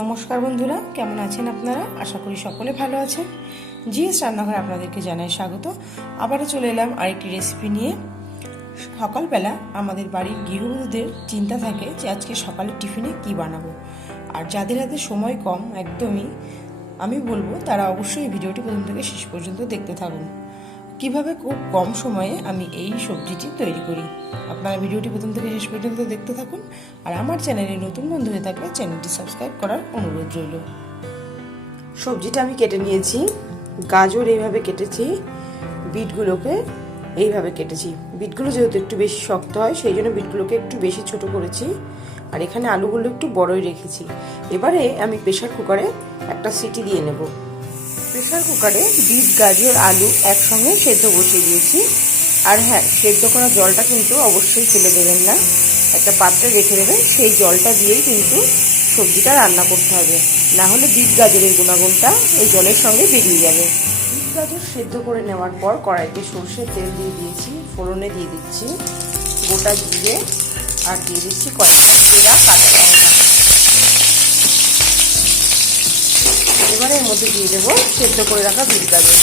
নমস্কার বন্ধুরা, কেমন আছেন আপনারা? আশা করি সকলে ভালো আছেন। জিএস রান্নাঘর আপনাদেরকে জানাই স্বাগত। আবারও চলে এলাম আরেকটি রেসিপি নিয়ে। সকালবেলা আমাদের বাড়ির গৃহবধূদের চিন্তা থাকে যে আজকে সকালে টিফিনে কি বানাবো। আর যাদের হাতে সময় কম, একদমই আমি বলব তারা অবশ্যই ভিডিওটি প্রথম থেকে শেষ পর্যন্ত দেখতে থাকুন। কীভাবে খুব কম সময়ে আমি এই সবজিটি তৈরি করি। আপনারা ভিডিওটি প্রথম থেকে শেষ পর্যন্ত দেখতে থাকুন আর আমার চ্যানেলে নতুন বন্ধু হয়ে থাকলে চ্যানেলটি সাবস্ক্রাইব করার অনুরোধ রইল। সবজিটা আমি কেটে নিয়েছি। গাজর এইভাবে কেটেছি। বিটগুলোকে এইভাবে কেটেছি। বিটগুলো যেহেতু একটু বেশি শক্ত হয়, সেই জন্য বিটগুলোকে একটু বেশি ছোট করেছি। আর এখানে আলুগুলো একটু বড়ই রেখেছি। এবারে আমি প্রেশার কুকারে একটা সিটি দিয়ে নেব। প্রেশার কুকারে বিট, গাজর, আলু একসঙ্গে সেদ্ধ বসিয়ে দিয়েছি। আর হ্যাঁ সেদ্ধ করা জলটা কিন্তু অবশ্যই ফেলে দেবেন না। একটা পাত্রে রেখে দেবেন, সেই জলটা দিয়েই কিন্তু সবজিটা রান্না করতে হবে। না হলে বিট, গাজরের গুণাগুণটা এই জলের সঙ্গে বেরিয়ে যাবে। বিট, গাজর সেদ্ধ করে নেওয়ার পর কড়াইতে সর্ষের তেল দিয়ে দিয়েছি, ফোড়নে দিয়ে দিচ্ছি। গোটা জিরে আর দিয়ে দিচ্ছি কয়েকটা চেরা কাঁচা এবারে এর মধ্যে দিয়ে দেবো সেদ্ধ করে রাখা গাজর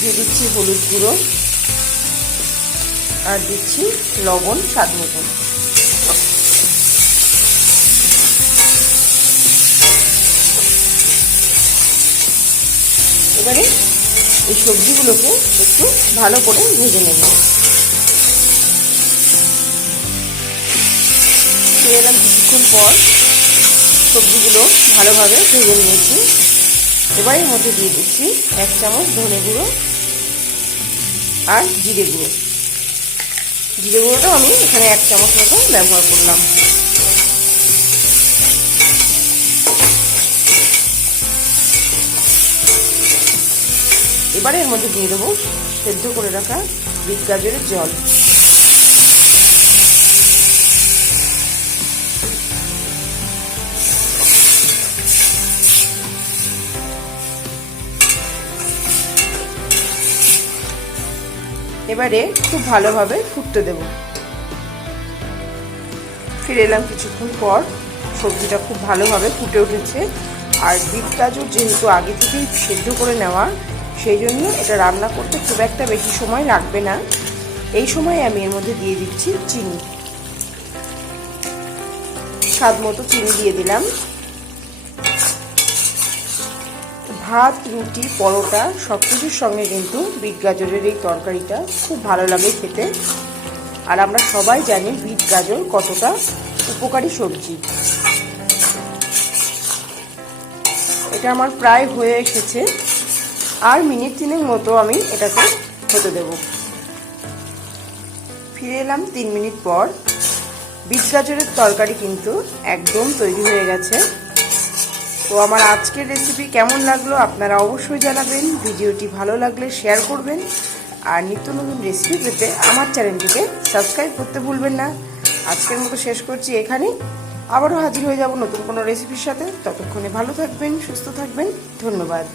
দিয়ে দিচ্ছি হলুদ গুঁড়ো। আর দিচ্ছি লবণ, স্বাদ মতন। এবারে এই সবজিগুলোকে একটু ভালো করে ভেজে নেব। ফিরে এলাম কিছুক্ষণ পর সবজিগুলো ভালোভাবে ভেজে নিয়েছি। এবার এর মধ্যে দিয়ে দিচ্ছি এক চামচ ধনে গুঁড়ো আর জিরে গুঁড়ো। জিরে গুঁড়োটাও আমি এখানে এক চামচ মতো ব্যবহার করলাম। এবারে এর মধ্যে দিয়ে দেবো সেদ্ধ করে রাখা বিট গাজরের জল। এবারে খুব ভালোভাবে ফুটতে দেব। ফিরে এলাম কিছুক্ষণ পর, সবজিটা খুব ভালোভাবে ফুটে উঠেছে। আর বিট গাজর যেহেতু আগে থেকেই সেদ্ধ করে নেওয়া সেই জন্য এটা রান্না করতে খুব একটা বেশি সময় লাগবে না। এই সময় আমি এর মধ্যে দিয়ে দিচ্ছি চিনি। স্বাদ মতো চিনি দিয়ে দিলাম। ভাত, রুটি, পরোটা সব কিছুর সঙ্গে কিন্তু বিট গাজরের এই তরকারিটা খুব ভালো লাগে খেতে। আর আমরা সবাই জানি বিট গাজর কতটা উপকারী সবজি। এটা আমার প্রায় হয়ে এসেছে। আর মিনিট তিনের মতো আমি এটাকে হতে দেব। ফিরে এলাম তিন মিনিট পর। বিট গাজরের তরকারি কিন্তু একদম তৈরি হয়ে গেছে। তো আমার আজকের রেসিপি কেমন লাগল আপনারা অবশ্যই জানাবেন। ভিডিওটি ভালো লাগলে শেয়ার করবেন। আর নিত্য নতুন রেসিপি পেতে আমার চ্যানেলটিকে সাবস্ক্রাইব করতে ভুলবেন না। আজকের মতো শেষ করছি এখানেই আবারও হাজির হয়ে যাব নতুন কোনো রেসিপির সাথে। ততক্ষণে ভালো থাকবেন, সুস্থ থাকবেন। ধন্যবাদ।